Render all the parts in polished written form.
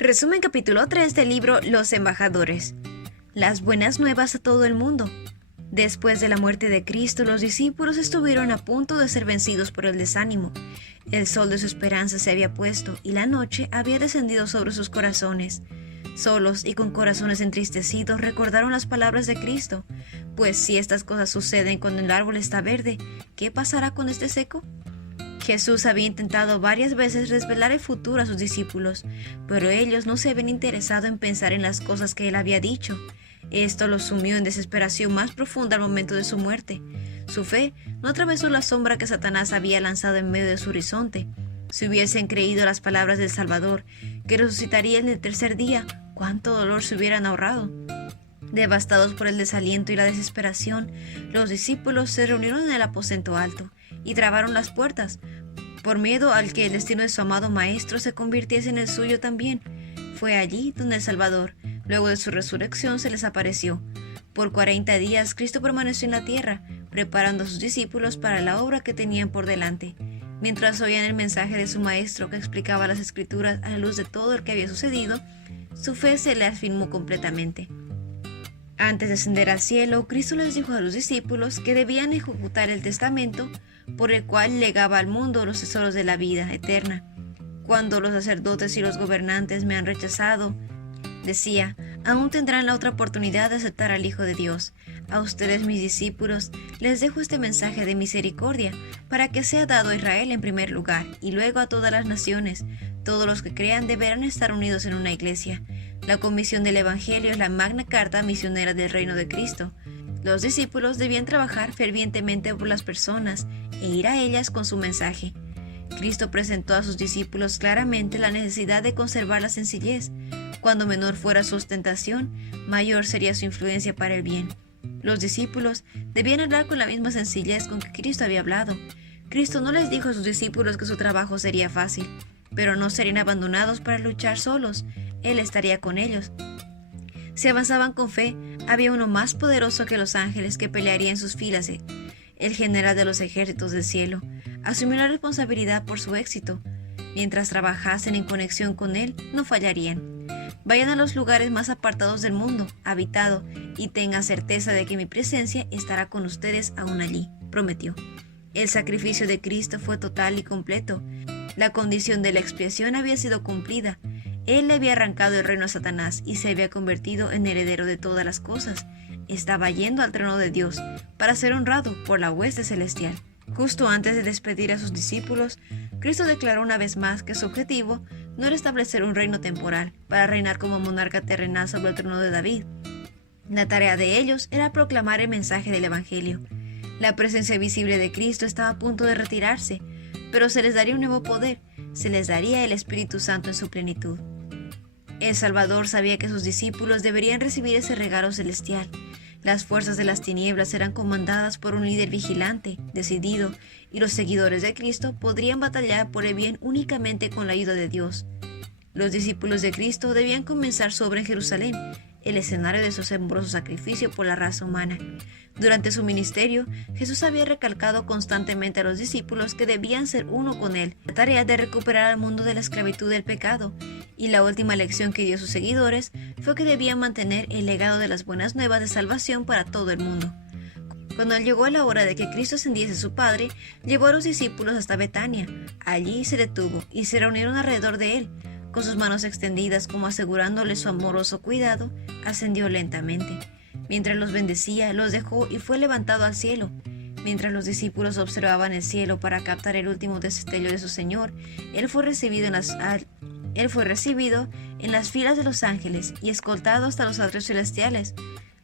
Resumen capítulo 3 del libro Los Embajadores. Las buenas nuevas a todo el mundo. Después de la muerte de Cristo, los discípulos estuvieron a punto de ser vencidos por el desánimo. El sol de su esperanza se había puesto y la noche había descendido sobre sus corazones. Solos y con corazones entristecidos recordaron las palabras de Cristo. Pues si estas cosas suceden cuando el árbol está verde, ¿qué pasará con este seco? Jesús había intentado varias veces revelar el futuro a sus discípulos, pero ellos no se habían interesado en pensar en las cosas que él había dicho. Esto los sumió en desesperación más profunda al momento de su muerte. Su fe no atravesó la sombra que Satanás había lanzado en medio de su horizonte. Si hubiesen creído las palabras del Salvador, que resucitaría en el tercer día, cuánto dolor se hubieran ahorrado. Devastados por el desaliento y la desesperación, los discípulos se reunieron en el aposento alto y trabaron las puertas, por miedo al que el destino de su amado Maestro se convirtiese en el suyo también. Fue allí donde el Salvador, luego de su resurrección, se les apareció. Por 40 días Cristo permaneció en la tierra, preparando a sus discípulos para la obra que tenían por delante. Mientras oían el mensaje de su Maestro que explicaba las Escrituras a la luz de todo lo que había sucedido, su fe se le afirmó completamente. Antes de ascender al cielo, Cristo les dijo a los discípulos que debían ejecutar el testamento por el cual legaba al mundo los tesoros de la vida eterna. Cuando los sacerdotes y los gobernantes me han rechazado, decía, aún tendrán la otra oportunidad de aceptar al Hijo de Dios. A ustedes, mis discípulos, les dejo este mensaje de misericordia, para que sea dado a Israel en primer lugar, y luego a todas las naciones. Todos los que crean deberán estar unidos en una iglesia. La comisión del Evangelio es la magna carta misionera del reino de Cristo. Los discípulos debían trabajar fervientemente por las personas e ir a ellas con su mensaje. Cristo presentó a sus discípulos claramente la necesidad de conservar la sencillez. Cuando menor fuera su ostentación, mayor sería su influencia para el bien. Los discípulos debían hablar con la misma sencillez con que Cristo había hablado. Cristo no les dijo a sus discípulos que su trabajo sería fácil, pero no serían abandonados para luchar solos. Él estaría con ellos. Si avanzaban con fe, había uno más poderoso que los ángeles que pelearía en sus filas. El general de los ejércitos del cielo asumió la responsabilidad por su éxito. Mientras trabajasen en conexión con él, no fallarían. Vayan a los lugares más apartados del mundo habitado y tengan certeza de que mi presencia estará con ustedes aún allí, prometió. El sacrificio de Cristo fue total y completo. La condición de la expiación había sido cumplida. Él le había arrancado el reino a Satanás y se había convertido en heredero de todas las cosas. Estaba yendo al trono de Dios para ser honrado por la hueste celestial. Justo antes de despedir a sus discípulos, Cristo declaró una vez más que su objetivo no era establecer un reino temporal para reinar como monarca terrenal sobre el trono de David. La tarea de ellos era proclamar el mensaje del Evangelio. La presencia visible de Cristo estaba a punto de retirarse, pero se les daría un nuevo poder, se les daría el Espíritu Santo en su plenitud. El Salvador sabía que sus discípulos deberían recibir ese regalo celestial. Las fuerzas de las tinieblas eran comandadas por un líder vigilante, decidido, y los seguidores de Cristo podrían batallar por el bien únicamente con la ayuda de Dios. Los discípulos de Cristo debían comenzar su obra en Jerusalén, el escenario de su asombroso sacrificio por la raza humana. Durante su ministerio, Jesús había recalcado constantemente a los discípulos que debían ser uno con él, la tarea de recuperar al mundo de la esclavitud del pecado, y la última lección que dio a sus seguidores fue que debían mantener el legado de las buenas nuevas de salvación para todo el mundo. Cuando llegó la hora de que Cristo ascendiese a su Padre, llevó a los discípulos hasta Betania. Allí se detuvo y se reunieron alrededor de él. Con sus manos extendidas como asegurándole su amoroso cuidado, ascendió lentamente. Mientras los bendecía, los dejó y fue levantado al cielo. Mientras los discípulos observaban el cielo para captar el último destello de su Señor, Él fue recibido en las filas de los ángeles y escoltado hasta los atrios celestiales.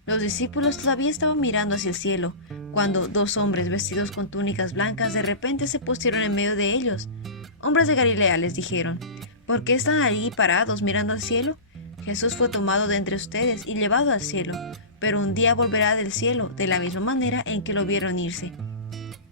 Los discípulos todavía estaban mirando hacia el cielo, cuando dos hombres vestidos con túnicas blancas de repente se pusieron en medio de ellos. «Hombres de Galilea», les dijeron, «¿por qué están allí parados mirando al cielo? Jesús fue tomado de entre ustedes y llevado al cielo, pero un día volverá del cielo de la misma manera en que lo vieron irse».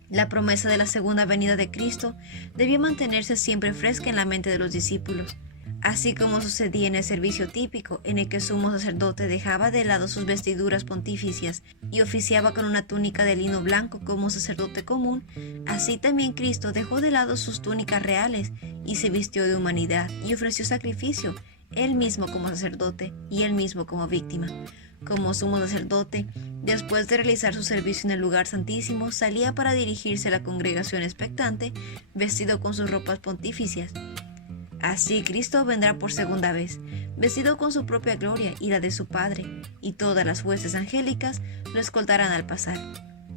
La promesa de la segunda venida de Cristo debía mantenerse siempre fresca en la mente de los discípulos. Así como sucedía en el servicio típico en el que el sumo sacerdote dejaba de lado sus vestiduras pontificias y oficiaba con una túnica de lino blanco como un sacerdote común, así también Cristo dejó de lado sus túnicas reales y se vistió de humanidad y ofreció sacrificio él mismo como sacerdote y él mismo como víctima. Como sumo sacerdote, después de realizar su servicio en el lugar santísimo, salía para dirigirse a la congregación expectante, vestido con sus ropas pontificias. Así Cristo vendrá por segunda vez, vestido con su propia gloria y la de su Padre, y todas las huestes angélicas lo escoltarán al pasar.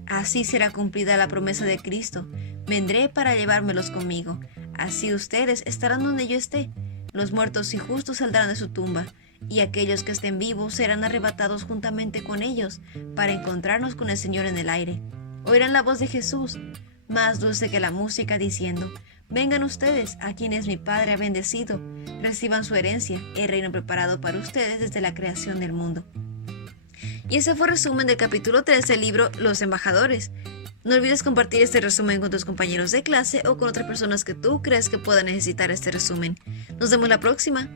Así será cumplida la promesa de Cristo: vendré para llevármelos conmigo. Así ustedes estarán donde yo esté. Los muertos y justos saldrán de su tumba, y aquellos que estén vivos serán arrebatados juntamente con ellos, para encontrarnos con el Señor en el aire. Oirán la voz de Jesús, más dulce que la música, diciendo: vengan ustedes, a quienes mi Padre ha bendecido, reciban su herencia, el reino preparado para ustedes desde la creación del mundo. Y ese fue el resumen del capítulo 3 del libro Los Embajadores. No olvides compartir este resumen con tus compañeros de clase o con otras personas que tú crees que puedan necesitar este resumen. Nos vemos la próxima.